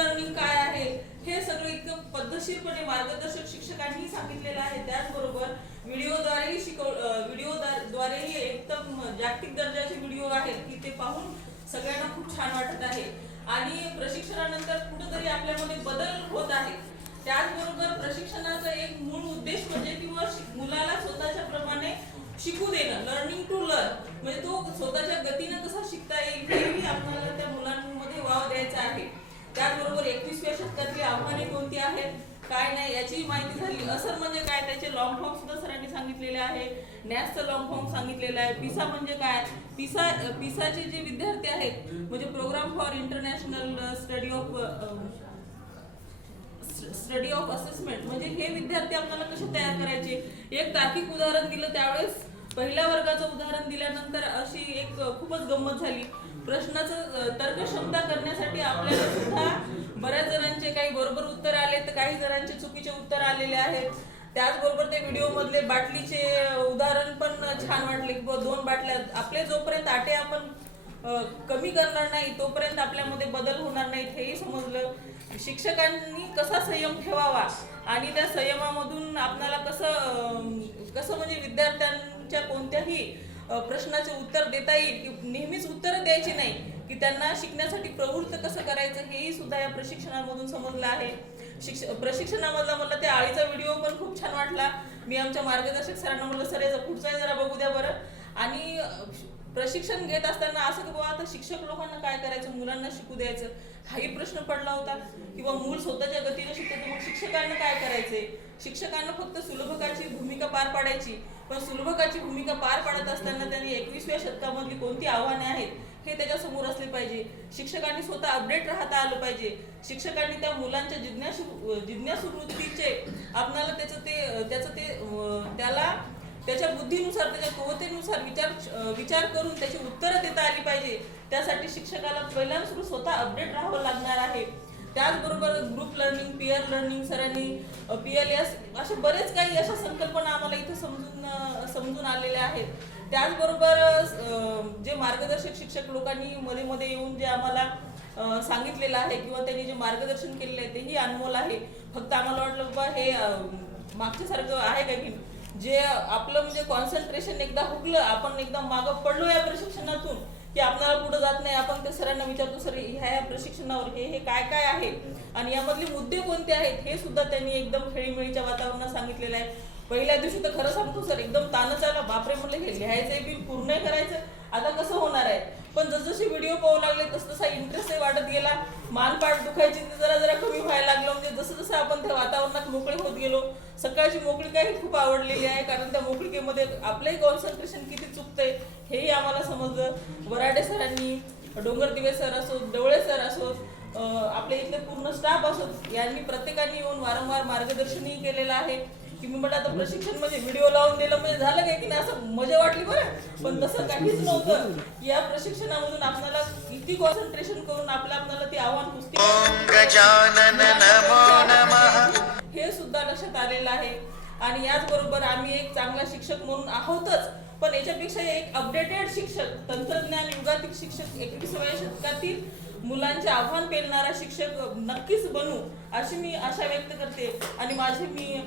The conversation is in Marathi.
लर्निंग काय आहे हे सगळं इतकं पद्धतशीरपणे मार्गदर्शक शिक्षकांनी सांगितलेलं आहे. त्याचबरोबर व्हिडिओद्वारेही शिकव व्हिडिओ द्वारेही एकदम जागतिक दर्जाचे व्हिडिओ आहेत की ते पाहून सगळ्यांना खूप छान वाटत आहे. आणि प्रशिक्षणानंतर कुठेतरी आपल्यामध्ये बदल होत आहे. त्याचबरोबर प्रशिक्षणाचा एक मूळ उद्देश म्हणजे किंवा मुलाला स्वतःच्या प्रमाणे शिकू देणं लर्निंग टू काय नाही याची माहिती झाली. असर म्हणजे काय? त्याचे लॉंग फॉर्म सुद्धा सरांनी सांगितलेले आहे. नॅसचं लॉंग फॉर्म सांगितलेलं आहे. पिसा म्हणजे काय? पिसा पिसाचे जे विद्यार्थी आहेत म्हणजे programme for international study of study of assessment म्हणजे हे विद्यार्थी आपल्याला कसे तयार करायचे? एक तार्किक उदाहरण दिलं त्यावेळेस. पहिल्या वर्गाचं उदाहरण दिल्यानंतर अशी एक खूपच गंमत झाली. प्रश्नाचं तर्कक्षमता करण्यासाठी आपल्याला सुद्धा बऱ्याच काही जणांचे चुकीचे उत्तर आलेले आहेत. त्याचबरोबर ते व्हिडिओ मधले बाटलीचे उदाहरण पण छान वाटले की दोन बाटल्या. आपले जोपर्यंत आटे आपण कमी करणार नाही तोपर्यंत आपल्यामध्ये बदल होणार नाहीत हेही समजलं. शिक्षकांनी कसा संयम ठेवावा आणि त्या संयमामधून आपल्याला कसं कसं म्हणजे विद्यार्थ्यांच्या कोणत्याही प्रश्नाचे उत्तर देता येईल की नेहमीच उत्तरं द्यायची नाही की त्यांना शिकण्यासाठी प्रवृत्त कसं करायचं हेही सुद्धा या प्रशिक्षणामधून समजलं आहे. शिक्ष प्रशिक्षणामधला म्हणलं त्या आळीचा व्हिडिओ पण खूप छान वाटला. मी आमच्या मार्गदर्शक सरांना म्हणलं सर याचा पुढचा जरा बघू द्या बरं. आणि प्रशिक्षण घेत असताना असं की बाबा आता शिक्षक लोकांना काय करायचं? मुलांना शिकू द्यायचं. हाही प्रश्न पडला होता. किंवा मूल स्वतःच्या गतीने शिकतो मग शिक्षकांना काय करायचे? शिक्षकांना फक्त सुलभकाची भूमिका पार पाडायची. पण सुलभकाची भूमिका पार पाडत असताना त्यांनी एकवीसव्या शतकामधली कोणती आव्हाने आहेत हे त्याच्यासमोर असले पाहिजे. शिक्षकांनी स्वतः अपडेट राहता आलं पाहिजे. शिक्षकांनी त्या मुलांच्या जिज्ञासू जिज्ञासू वृत्तीचे आपणाला त्याचं ते त्याचं ते त्याला त्याच्या बुद्धीनुसार त्याच्या कुवतेनुसार विचार विचार करून त्याची उत्तरं देता आली पाहिजे. त्यासाठी शिक्षकाला पहिल्यांदा स्वतः अपडेट राहावं लागणार आहे. त्याचबरोबर ग्रुप लर्निंग पिअर लर्निंग सरांनी पी एल एस असे बरेच काही अशा संकल्पना आम्हाला इथं समजून समजून आलेल्या आहेत. त्याचबरोबर जे मार्गदर्शक शिक्षक लोकांनी मध्ये मध्ये येऊन जे आम्हाला सांगितलेलं आहे किंवा त्यांनी जे मार्गदर्शन केलेलं आहे तेही अनमोल आहे. फक्त आम्हाला वाटलं बाबा हे मागच्यासारखं आहे का की जे आपलं म्हणजे कॉन्सन्ट्रेशन एकदा हुकलं आपण एकदम मागं पडलो या प्रशिक्षणातून की आपल्याला पुढे जात नाही आपण ते सरांना विचारतो सर ह्या या प्रशिक्षणावर हे हे काय काय आहे? आणि यामधले मुद्दे कोणते आहेत हे सुद्धा त्यांनी एकदम खेळीमेळीच्या वातावरणात सांगितलेलं आहे. पहिल्या दिवशी तर खरं सांगतो सर एकदम ताणच आला. बापरे म्हणलं हे लिहायचंय बिल पूर्ण करायचं. आता कसं होणार आहे? पण जसजसे व्हिडिओ पाहू लागले तसतसा तसा वाढत गेला. मानपाट दुखायची सकाळची मोकळीका ही खूप आवडलेली आहे कारण त्या मोकळिकेमध्ये आपलंही कॉन्सन्ट्रेशन किती चुकतंय हेही आम्हाला समजलं. वराडे सरांनी डोंगर दिवे सर असोत डवळे सर असोत आपले इथले पूर्ण स्टाफ असोत यांनी प्रत्येकाने येऊन वारंवार मार्गदर्शनही केलेलं आहे. की मी म्हटलं आता प्रशिक्षण म्हणजे व्हिडिओ लावून दिलं म्हणजे झालं काय की नाही असं मजा वाटली बरं. पण तसं काहीच नव्हतं. या प्रशिक्षणामधून आपल्याला किती कॉन्सन्ट्रेशन करून आपल्या आपल्याला ती आव्हान पुस्तक आलेला आहे. आणि याचबरोबर आम्ही एक चांगला शिक्षक म्हणून आहोतच. पण याच्यापेक्षा एक अपडेटेड शिक्षक तंत्रज्ञान युगातील शिक्षक एकविसाव्या शतकातील मुलांचे आव्हान पेलणारा शिक्षक नक्कीच बनू अशी मी आशा व्यक्त करते. आणि माझे मी